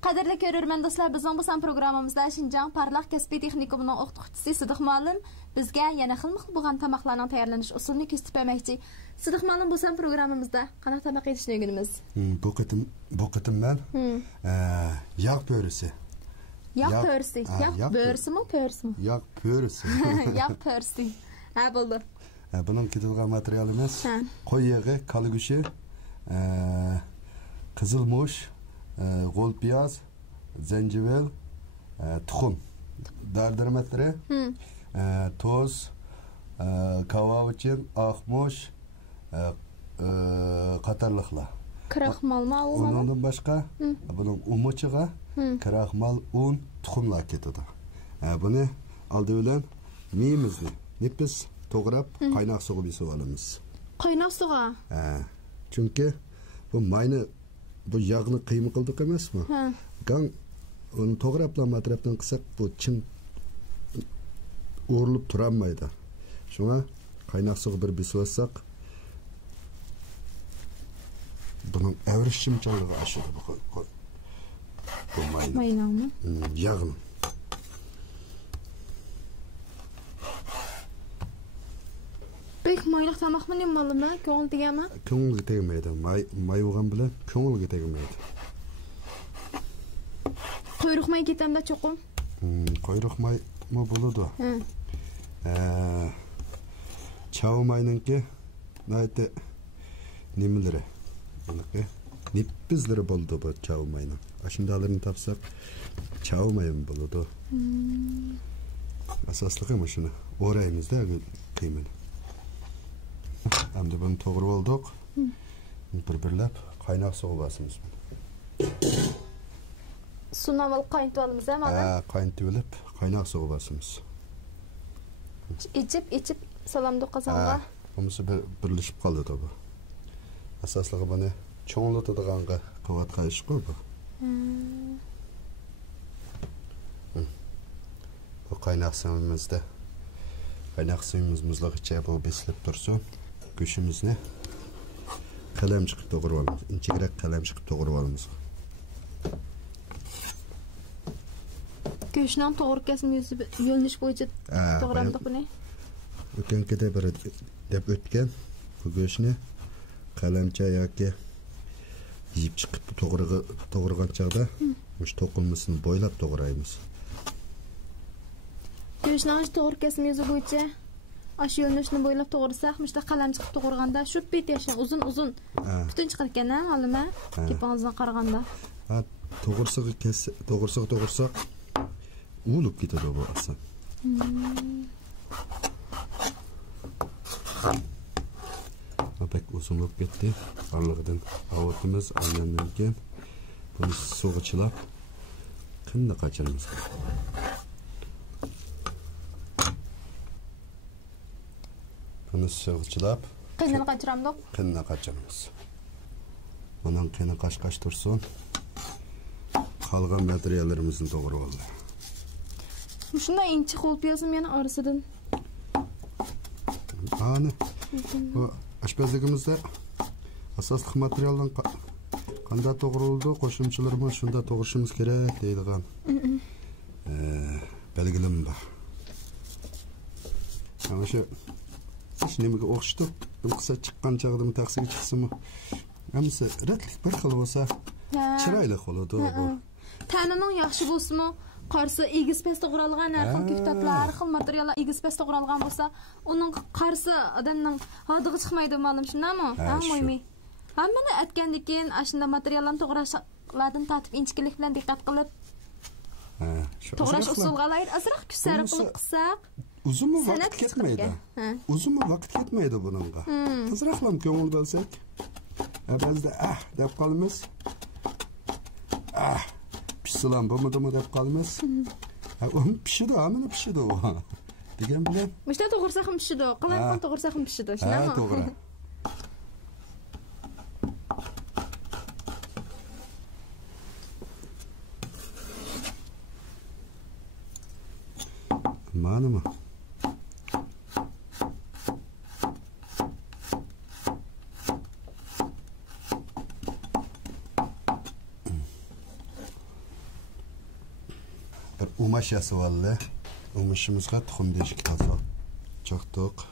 Qadrli ko'rurman do'stlar, bizning bu san programmamizda Şinjan Parlaq kasbiy texnikumining o'qituvchisi Sidiq Ma'lum bizga yana xilma-xil bo'lgan tamoqlarning tayyorlanish usulini ko'rsatib bermoqchi. Sidiq Ma'lum bu san programmamizda qanaqa tamoq yetishni o'rganamiz? Bu qitim men yog' pörisi. Yog' pörisi. Yog' pörisimi, pörisimi? Yog' pörisi. Yog' pörisi. Ha bo'ldi. Bunun ketilgan materyalimiz qo'y yog'i, kala go'shti, qizilmush, qo'l piyoz, zencefil, tuxum, dardirmatları, toz, kavavuçin, akmuş, qatarlıqlar. Kraxmal mı o? Ondan başqa bunun umuçığa kraxmal, un, tuxumlar ketadi. Bunu aldı bilan miyimizni nipis to'g'rab qaynoq suvga besib olamiz. Qaynoq suvga? Chunki bu mayni bu yog'ni qiyma qildik emasmi? Gan uni to'g'rab-matrabdan qilsak bu chin o'rilib turolmaydi. Shunga qaynoq suvga bir besib olsak bunun əvrişçimçanlığı aşırı bu mayna. Mayna mı? Yağın. Pek maylıq tamaq mı nemalı mı? Köngül tegemi? Köngülge tegmeydi. May oğan bile köngülge tegmeydi. Quyruq may ketemde çokum? Quyruq may mı buludu? Çağı maynınki neydi nemeleri? Nipizleri buldu bu çavmayla. Aşındalarını tapsak çavmayın buludu. Asaslık ama şunu. Orayımızda kıymını. Hem de bunu doğru olduk. Bir-birlep kaynak suğu basımız. Sunaval kaynatı alımız değil mi? Kaynatı bilip kaynak suğu basımız. İçip salamdı kazanға. Omuzı birleşip kaldı da bu. Asaslığı bana çoğunluğu kıvatqa iş koy bu. Bu kaynak suyumuzda muzluq içe bu besilip dursun. Göşümüzü kalem çıkıp doğru olmamız. İnçegrek kalem çıkıp doğru olmamız. Göşünün doğru kesim yönlüş boyunca doğramdık bu ne? Ökenki de bir dep ötken bu göşünü kalemçe yoki yiyip çıkıp to'g'rigan chaqda mush to'qilmasini bo'ylab to'g'raymiz. Go'shtni to'g'ri kesim yuzi bo'yicha ash yo'lnishni bo'ylab to'g'risak, mushta qalam chiqib to'g'raganda shu betashni uzun butun chiqar ekan, ma'luma? Kepingizdan qaraganda. To'g'risak o'lib ketadi bu aslida. Pek uzunluq ketdi. Aralığıdan avutimiz aylandan keyin bunu suğa chilab qinni qachiramiz. Bunu suğa chilab qinni qachiramdiq. Qinni qachiramiz. Bundan qinni qash tursin. Qolgan materiallarimizni to'g'rab oldi. Shunda inchi qo'l piyozim yana orasidan. Ana. Bu aşpazligimizde asaslık materyaldan qanday to'g'rildi, qo'shimchalarimiz shunda to'g'rishimiz kerak deydigan belgilim bor. Ana shu nimaga o'xshitib, qilsa chiqqan chaqdim taqsiga chiqsimi, hamsi ratlik bir xil bo'lsa, chiroyli bo'ladi bu. Ta'mining yaxshi bo'lsa-mu, qarsi egiz pes to'g'ralgan har xil kiftatlar, har xil materiallar egiz pes to'g'ralgan bo'lsa, uning qarsi odamning hodiga chiqmaydi ma'lum, shundami? Ha, mo'ymi. Hammani aytgandan keyin ashunda materiallarni to'g'rashlardan tatib inchkilik bilan diqqat qilib to'g'rash usulga alayir azroq kuchsari qilib qilsak, uzun vaqt ketmaydi. Uzun vaqt ketmaydi buningga. Tezroqlam ko'ngil bo'lsak, ba'zida deb qolamiz. Pişsilan bu deb qolamiz. Pishidi, amini pishidi u. Degan bilan. Mishda to'g'risa ham pishidi, qalamdan to'g'risa ham pishidi, shunami? Ha, to'g'ri. Manimi? bir umaş yasıvalı. Umaşımızga tuxum deşikten sal. Çoktuk.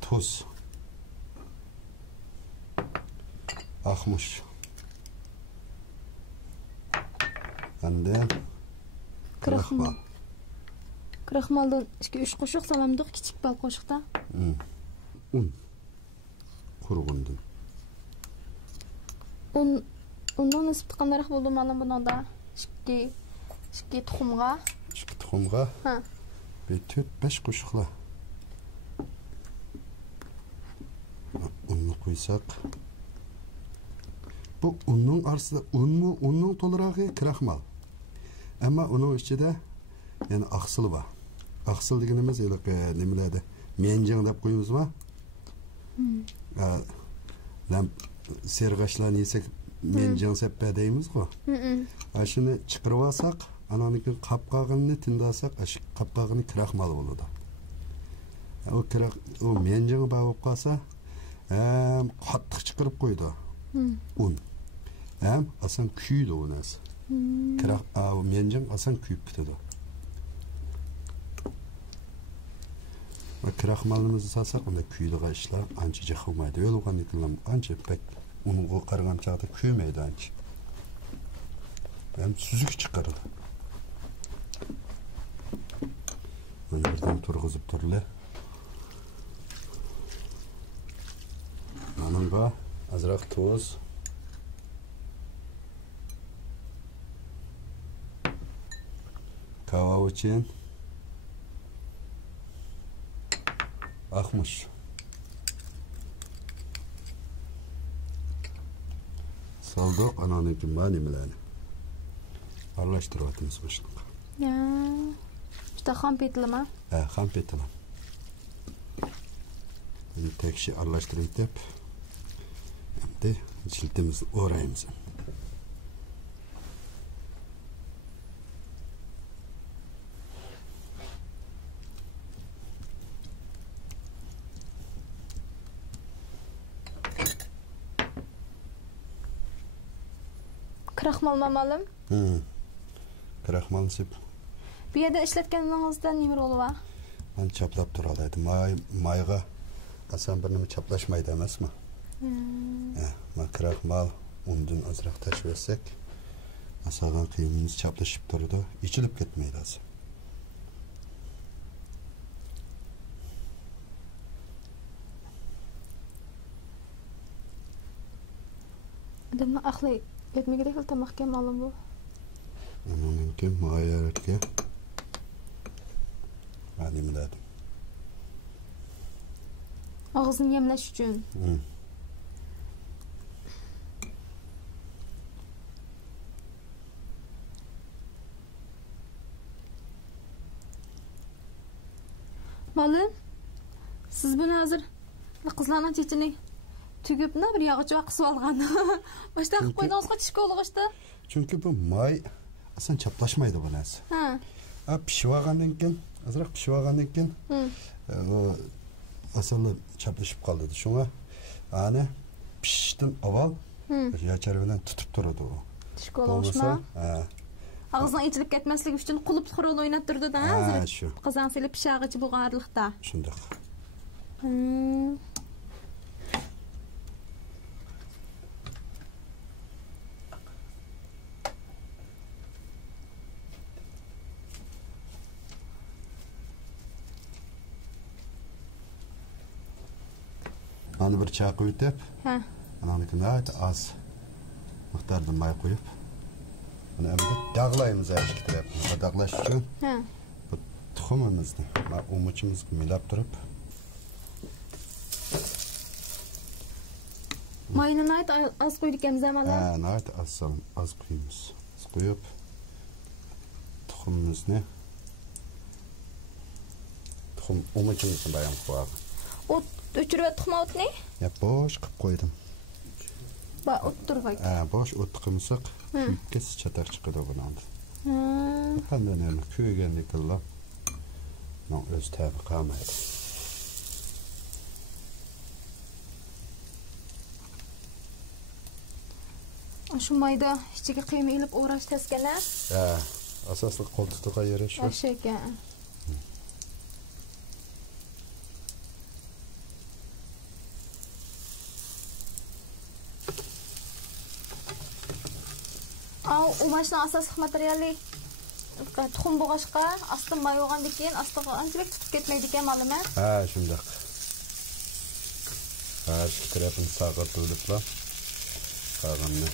Tuz. Akmış. Endi Kraxmal. Kraxmaldan 2-3 qo'shiq salamdiq, kichik bal qo'shiqda. Un. Qurg'undan. Undan nisbati qandaroq bo'ldi ma'lum buningda? 2 tuxumga. 2 tuxumga. Ha. Bir 4-5 qo'shiqlar. Unni qo'ysak. Bu unning arsida unning to'lirog'i kraxmal. Ama onun içinde yani aksıl var. Aksıl deganimiz nimalarda menjang deb qo'ymizmi? Lam serg'ashlarni yesak menjang seppa deymiz-ku. Shuni chiqarib olsak, ananikin qapqog'ini tindasak, qapqog'ini kraxmal bo'ladi. O menjang bo'lib qolsa, qattiq chiqarib qo'ydi. Un. Asan kuydi u narsa. Menjang asan kuyib ketadi. Va kraxmalimizni salsak, unda kuydiga ishlar ancha jahilmaydi. Yo'lg'anliklar ancha pek unga qaragan chaqda kuymaydi ancha. Ham suzuk chiqaradi. Mana birdan turg'izib turlar. Manimga azroq tuz. Kahve için akmış. Saldık ananınkin bana nimelerni. Arlaştırıvatımız başlık. Ya, işte ham petlama. Ham petlam. Tek şey arlaştırıp dep. Hem de ciltimizi orayımız. Kraxmal mamalım. Kraxmal sip. Bu yerda ishlatganingizda nima roli bor? Ben chaplab turalaydim. Mayga asan bir nima chaplashmaydi emasmi? Ma kraxmal undan azroq tashib etsak, asagan qiyimimiz chaplashib turdi, ichilib ketmaydi az. Adamni aqli yetmagidek iltimaqga ma'lum bu. Mümkün mağayaretke. Hadi miladim. Og'zini yemlash uchun. Ma'lum, siz buni hozir qizlarning chechini tugib bir yog'och qisib olgan. Boshda qilib qo'ydingiz-ku tishga olg'ishdi. Chunki bu may aslında çaplaşmaydı bu narsa. Pişib olgandan keyin, azroq pişib olgandan keyin o aslında çaplashib qoldi. Shunga ana pishishdan avval yachar bilan tutib turadi u. Tishga olg'ishma. Og'zidan ichilib ketmasligi uchun qulub xurol o'ynab turdi-da, hozir. Qozon seli pishag'ichi bo'lganlikda. Shundoq. Hani bir çay koyup dep. Ananıkine az miktarda may koyup. Hani hem de dağlayımız ayışık taraf. Dağlaş için bu tuxumimizni, umuçumuzni milab turib. Mayni nayt az qo'ydik ham zamonlar. Nayt az qo'yamiz. Az qo'yib tuxumimizni umuçimizni bayon qo'yamiz. O't o'chirib tuxum o'tni? Ya bosh qilib qo'ydim. Ba o't turg'ak. Bosh o't qilsak, kes chatar chiqadi bundan. Qanday nima kuyganlik qilib. No o'z tabi qolmaydi. Şu mayda içine kıyma ilip uğraş tezgene. Asaslı koltuğa yere şu. Şeker. O maşına asaslık materyali tuxum boğaşqa, astı may olğan diken, astı ançılık tutup ketmeydi diken malum Şundak. Şu tarafını sağa tutupla. Sağğanını.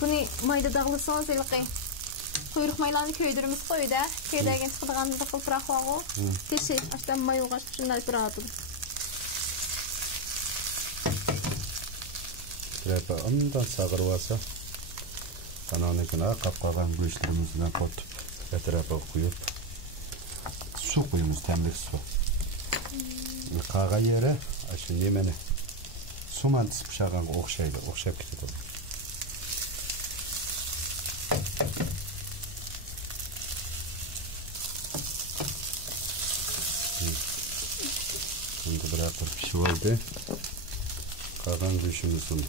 Bunu mayda dağılırsanız ilqi. Kuyruk maylarını köydürümüz koydu. Köydəgən çıxıdığanızda qılpıraq var o. Keşi, aşdan may olğaş, şunday bir adım. Krepa ondan sağırvasa kananıkına kapqagan göçlerimizden kotup etrafa koyup su koyumuz, temlik su. Qağa yere aşı nemeni suman tisip şağan oqşaydı, oqşap ketedi. Şimdi bırakıp pişip oldu. Qağan göçümüzün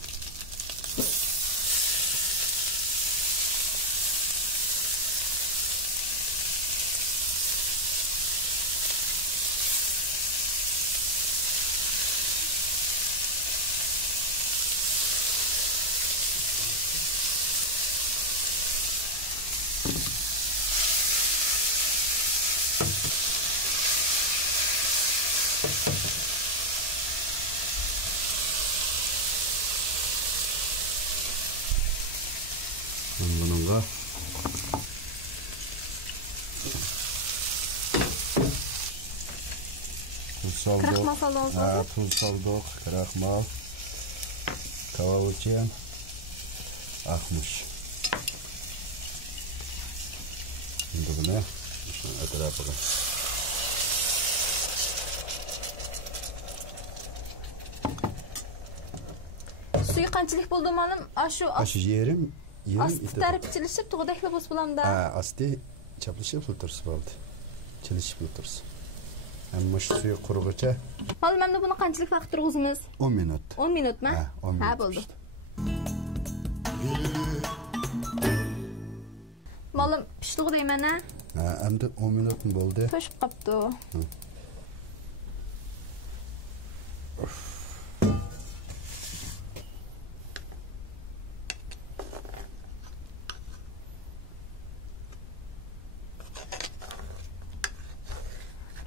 bununla tuz saldık. Kraxmal saldık. Tuz saldık, kraxmal, kavavuçyan, akmış. Şimdi bunu etrafına. Suyu qanchalik bo'ldi malum? Aşı yerim Astı tarif çilişip tuğdakla bos bulamda. Astı çaplışıp otursun oldu. Çilişip otursun. Ama şu suyu kuruğuca. Malum hem de bunu qanchalik vaqt turg'izmiz? 10 minut. 10 minut mu? 10 minut. Ha, bo'ldi. Malum pishdi deyman ha? Hem de 10 minut mu oldu? To'shib qopdi.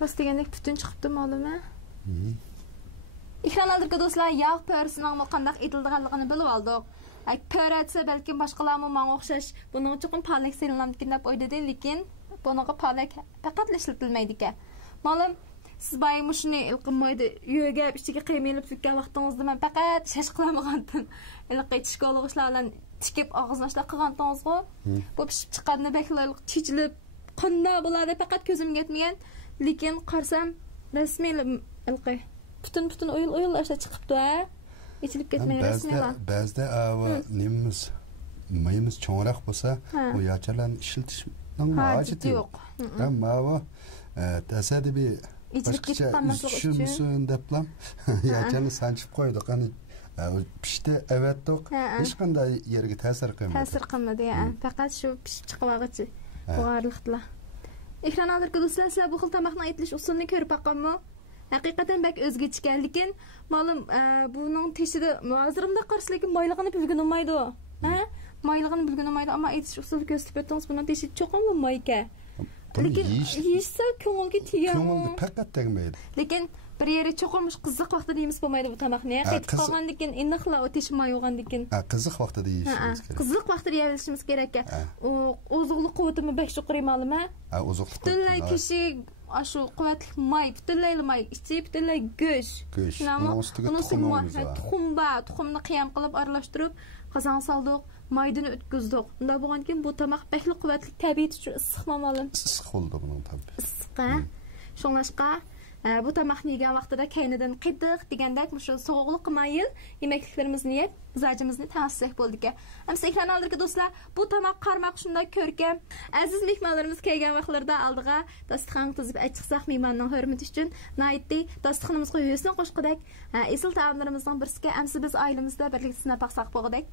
Rost degandek butun chiqibdi malum ha? Ekran aldırga dostlar, yağ pörüsünün qandaq etildiganligini bilib oldik. Pör etsə bəlkə başqalarımı mənə oxşaş bunun üçün parlaq selinlamdikin deb oyladı, lekin bunaqa parlaq faqat işletilməydi ki. Malum siz bayım şunu ilqinmaydı, yögəb içiga qiymelib sükkan vaqtınızda mən faqat şaş qılamağandım. Ilqi tişkoğlu işlərlə tikib ağzına işlər qığantınızğı. Bu pişib çıxadını bəklərlik çiçilib qında bularda faqat gözüm getməyən. Lekin qarsam rasmiyli ilqi bütün oyul aşağı çıkıptı ha. İçilip ketmeyen resmi var. Bazda nemimiz mayımız çoğurak olsa o yaşanan işiltişinin acıtı yok. Ama o tesadüfi başkaça üşümsün deplam yaşanı sancıp koyduk. Hani pişti evet dok. Hiç kanday yerge tesir kılmadı. Tesir kılmadı ya. Fakat şu pişip çıkıvağıcı. Bu ağırlıkla. Ekran alır kılırsa size bu xil tamaqna etiliş usulunu körüp baqqanmı? Hakikaten bak özgeçken, lekin malum bunun teşhidi hazırımda qarşı, lekin maylığını bilgin olmaydı o. Maylığını bilgin olmaydı ama etiş usulü gösterip öttünüz, bunun teşhidi çok olmaydı. Lekin yiyişse köngülge tiyan. Köngülge fakat tegmeydi. Lekin bir yere çok olmuş kızık vakti deyimiz olmaydı bu tamaq ne? Qeytib qalğan dikin, iniqla o teşhi may olğan dikin. Kızık vakti deyişimiz gerek. Kızık vakti deyişimiz gerek. Ozuqluq quvvetimi bək şuqri malum ha? Ozuqluq quvvetimi. Bütünlay kişi aşı kuvvetli may, bütünlaylı may, içi bütünlay göz. Göz. Onun üstüge tuxumumuz var. Tuxumni qiyam qilib aralashtirib, qazon saldik, maydını ötküzdük. Bunda boğan ki bu tamaq bəkli kuvvetli təbiət üçün ısıq malum. Isıq oldu bunun tabi. Isıq ha? Şonlaşqa bu tamoqni yegan vaqtida kaynidan qidiq degandek shu sovuqliq mayil yemekliklarimizni yeb mizacimizni tanishsak bo'ldi ekan. Hamsa ekran oldidagi do'stlar, bu tamoq qarmoq shunday ko'rkam. Aziz mehmonlarimiz kelgan vaqtlarda oldiga dasturxon tuzib aytsak mehmonning hurmati uchun naytdi dasturxonimizga yo'sin qo'shqidak. Esil taomlarimizdan birisiga hamsa biz oilamizda birlikda sinab baqsaq bo'ldik.